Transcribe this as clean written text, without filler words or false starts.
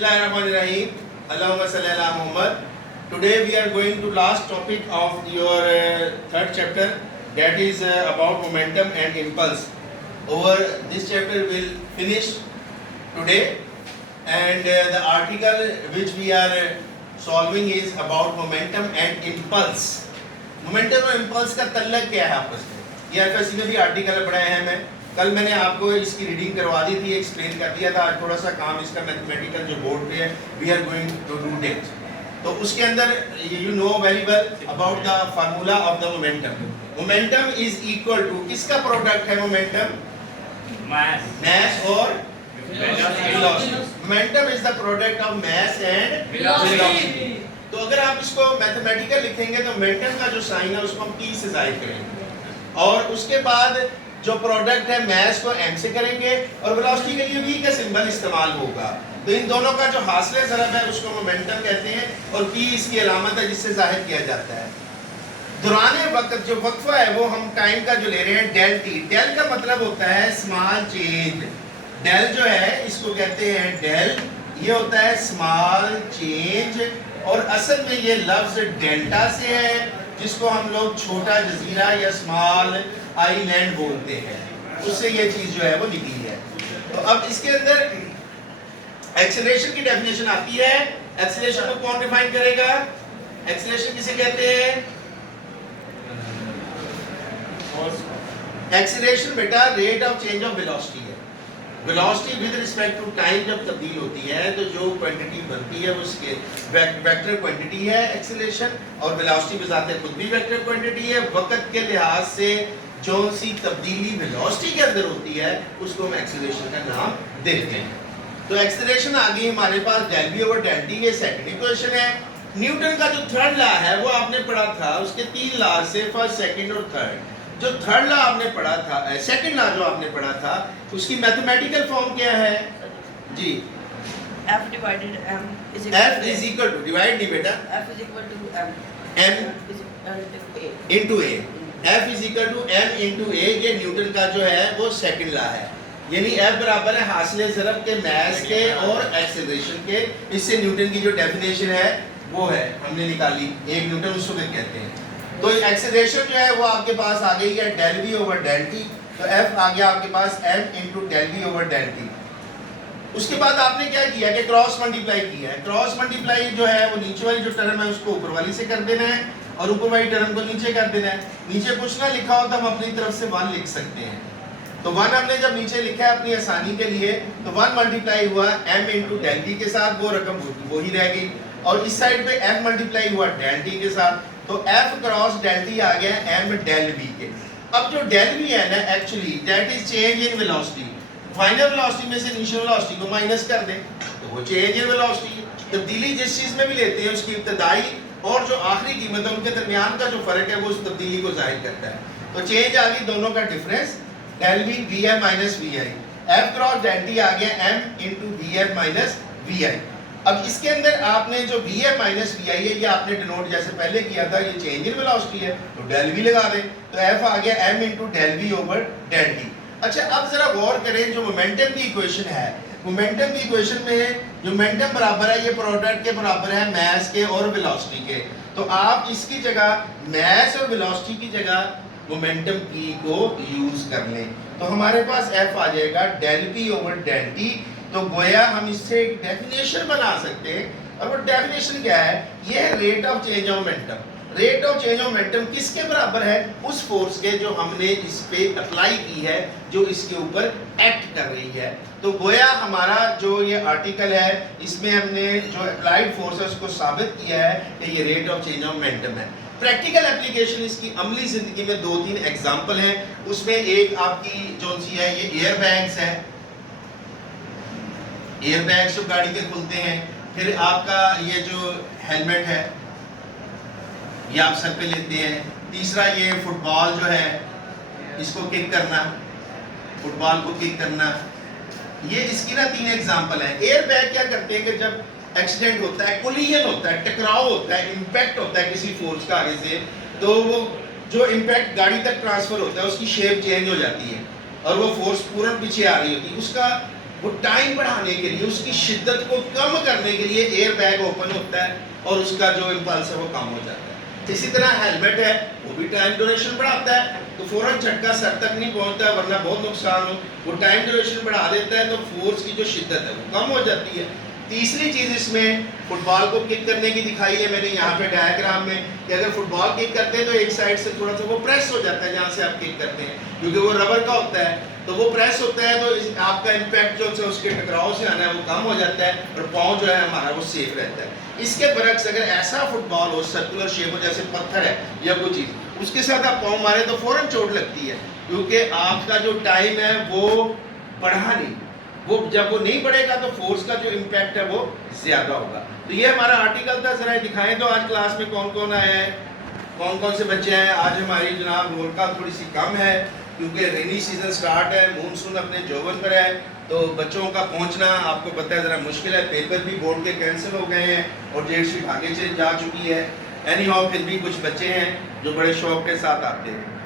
Bismillahirrahmanirrahim. Allahumma salli ala Muhammad. Today we are going to last topic of your third chapter, that is about momentum and impulse. Over this chapter will finish today, and the article which we are solving is about momentum and impulse. Momentum और impulse का तल्लक क्या है आपस में? ये FSC में भी article पढ़ाए हैं मैं. कल मैंने आपको इसकी रीडिंग करवा दी थी, एक्सप्लेन कर दिया था. आज थोड़ा सा काम इसका मैथमेटिकल जो बोर्ड पे है, we are going to do it. तो उसके अंदर you know very well about the formula of the momentum. Momentum is equal to, किसका प्रोडक्ट है मोमेंटम? मास और velocity. Momentum is the product of mass and velocity. तो अगर आप इसको मैथमेटिकल लिखेंगे तो मोमेंटम का जो साइन है उसको हम p से जाहिर करेंगे, और उसके बाद जो प्रोडक्ट है मास को m से करेंगे, और वेलोसिटी के लिए v का सिंबल इस्तेमाल होगा. तो इन दोनों का जो हासिल ज़रब है उसको मोमेंटम कहते हैं, और p इसकी अलामत है जिससे जाहिर किया जाता है. दौरान वक्त जो वक्फा है वो हम टाइम का जो ले रहे हैं डेल t. डेल का मतलब होता है स्मॉल चेंज. डेल जो है इसको कहते हैं डेल, ये होता है स्मॉल चेंज, और असल में ये लफ्ज डेल्टा से है जिसको हम लोग छोटा जजीरा या स्मॉल आइलैंड बोलते हैं. उससे ये चीज जो है वो निकली है. तो अब इसके अंदर एक्सेलरेशन की डेफिनेशन आती है. एक्सेलरेशन को कौन डिफाइन करेगा? एक्सेलरेशन किसे कहते हैं? एक्सेलरेशन बेटा rate of change of velocity है. Velocity with respect to time जब तब्दील होती है तो जो क्वांटिटी बनती है वो उसके वेक्टर क्वांटिटी है एक्सेलरेशन, और वेलोसिटी बजाते खुद भी वेक्टर क्वांटिटी है. वक्त के लिहाज से जो सी तब्दीली वेलोसिटी के अंदर होती है उसको हम एक्सेलरेशन का नाम देते हैं. तो एक्सेलरेशन आ गई हमारे पास del v over del t. ये सेकंड इक्वेशन है. न्यूटन का जो थर्ड लॉ है वो आपने पढ़ा था, उसके तीन लॉ से फर्स्ट, सेकंड और थर्ड. जो थर्ड लॉ आपने पढ़ा था, सेकंड लॉ जो आपने पढ़ा था, उसकी मैथमेटिकल फॉर्म क्या है जी? F divided m is F is equal to, divide नहीं बेटा, F is equal to m. m is equal to a. into a. F is equal to m into a. ये न्यूटन का जो है वो second law है. यानी F बराबर है हासिल ज़रब के मास के और एक्सेलरेशन के. इससे न्यूटन की जो डेफिनेशन है वो है हमने निकाली, एक न्यूटन उसको भी कहते हैं. तो एक्सेलरेशन जो है वो आपके पास आ गई है del v over del t. तो F आ गया आपके पास m into del v over del t. उसके बाद आपने क्या किया कि क्रॉस मल्टीप्लाई किया है. क्रॉस मल्टीप्लाई जो है वो नीचे वाली जो टर्म है उसको ऊपर वाली से कर देना है, और ऊपर वाली टर्म को नीचे कर देना है. नीचे कुछ ना लिखा हो तो हम अपनी तरफ से 1 लिख सकते हैं. तो 1 हमने जब नीचे लिखा है अपनी आसानी के लिए, तो 1 मल्टीप्लाई हुआ m into डेल t के साथ, वो रकम वो ही रह गई. और इस साइड पे m मल्टीप्लाई हुआ डेल t के साथ, तो f क्रॉस डेल t आ गया m डेल v के. अब जो डेल v है ना, actually that is change in velocity. Final velocity में से इनिशियल वेलोसिटी को माइनस कर दें तो वो चेंज इन वेलोसिटी. तब्दीली जिस चीज में भी लेते हैं उसकी इब्तदाई और जो आखिरी कीमत है उनके दरमियान का जो फर्क है वो उस तब्दीली को जाहिर करता है. तो चेंज आ गई दोनों का difference, del v vi minus vi. f cross del t आ गया m into vf minus vi. अब इसके अंदर आपने जो vf माइनस vi है ये आपने डिनोट जैसे पहले किया था, ये चेंज इन वेलोसिटी है तो डेल v लगा दें. तो f आ गया m into del v over del t. अच्छा, अब जरा गौर करें जो मोमेंटम की इक्वेशन है. मोमेंटम की इक्वेशन में जो मोमेंटम बराबर है ये प्रोडक्ट के बराबर है मास के और वेलोसिटी के. तो आप इसकी जगह मास और वेलोसिटी की जगह मोमेंटम p को यूज कर लें. तो हमारे पास f आ जाएगा del p over del t. तो गोया हम इससे एक डेफिनेशन बना सकते हैं, और वो डेफिनेशन क्या है? ये है rate of change of momentum. Rate of change of momentum किसके बराबर है? उस फोर्स के जो हमने इस पे अप्लाई की है, जो इसके ऊपर एक्ट कर रही है. तो गोया हमारा जो ये आर्टिकल है इसमें हमने जो अप्लाइड फोर्स है उसको साबित किया है कि ये rate of change of momentum है. प्रैक्टिकल एप्लीकेशन इसकी अमली जिंदगी में 2-3 एग्जाम्पल हैं. उसमें एक आपकी जो सी है ये एयर बैग्स है. एयर बैग्स जो गाड़ी के खुलते हैं. फिर आपका ये जो हेलमेट है ये आप सर पे लेते हैं. तीसरा ये फुटबॉल जो है इसको किक करना, फुटबॉल को किक करना. ये इसकी ना 3 एग्जांपल है. एयर बैग क्या करते हैं कि जब एक्सीडेंट होता है, कोलिजन होता है, टकराव होता है, इंपैक्ट होता है किसी फोर्स का आगे से, तो वो जो इंपैक्ट गाड़ी तक ट्रांसफर होता है उसकी शेप चेंज हो जाती है और वो फोर्स पूरा पीछे आ रही होती है. उसका वो टाइम बढ़ाने के लिए, उसकी शिद्दत को कम करने के लिए एयर बैग ओपन होता है और उसका जो इम्पल्स है वो कम हो जाता है। इसी तरह हेलमेट है, वो भी टाइम ड्यूरेशन बढ़ाता है, तो फौरन झटका सर तक नहीं पहुंचता वरना बहुत नुकसान हो, वो टाइम ड्यूरेशन बढ़ा देता है, तो फोर्स की जो शिद्दत है वो कम हो जाती है। तीसरी चीज़ इसमें फुटबॉल को किक करने की दिखाई है मैंने यहाँ पे डायग्राम में, कि अगर फुटबॉल किक करते हैं तो एक साइड से थोड़ा सा वो प्रेस हो जाता है जहाँ से आप किक करते हैं, क्योंकि वो रबर का होता है, तो वो प्रेस होता है तो आपका इम्पैक्ट जो है उसके टकराव से आना है वो कम हो जाता है और पाँव जो है हमारा वो सेफ रहता है। इसके बरक्स अगर ऐसा फुटबॉल हो सर्कुलर शेप हो, जैसे पत्थर है या कोई चीज़, उसके साथ आप पाँव मारे तो फौरन चोट लगती है, क्योंकि आपका जो टाइम है वो बढ़ा नहीं, वो जब वो नहीं बढ़ेगा तो फोर्स का जो इम्पैक्ट है वो ज़्यादा होगा। तो ये हमारा आर्टिकल था, ज़रा दिखाएं तो आज क्लास में कौन कौन आया है, कौन कौन से बच्चे हैं। आज हमारी जनाब रोलका थोड़ी सी कम है क्योंकि रेनी सीजन स्टार्ट है, मानसून अपने जोवन पर है, तो बच्चों का पहुंचना आपको पता है ज़रा मुश्किल है, पेपर भी बोर्ड के कैंसिल हो गए हैं और डेट शीट आगे चली जा चुकी है। एनी हाउ फिर भी कुछ बच्चे हैं जो बड़े शौक के साथ आते हैं।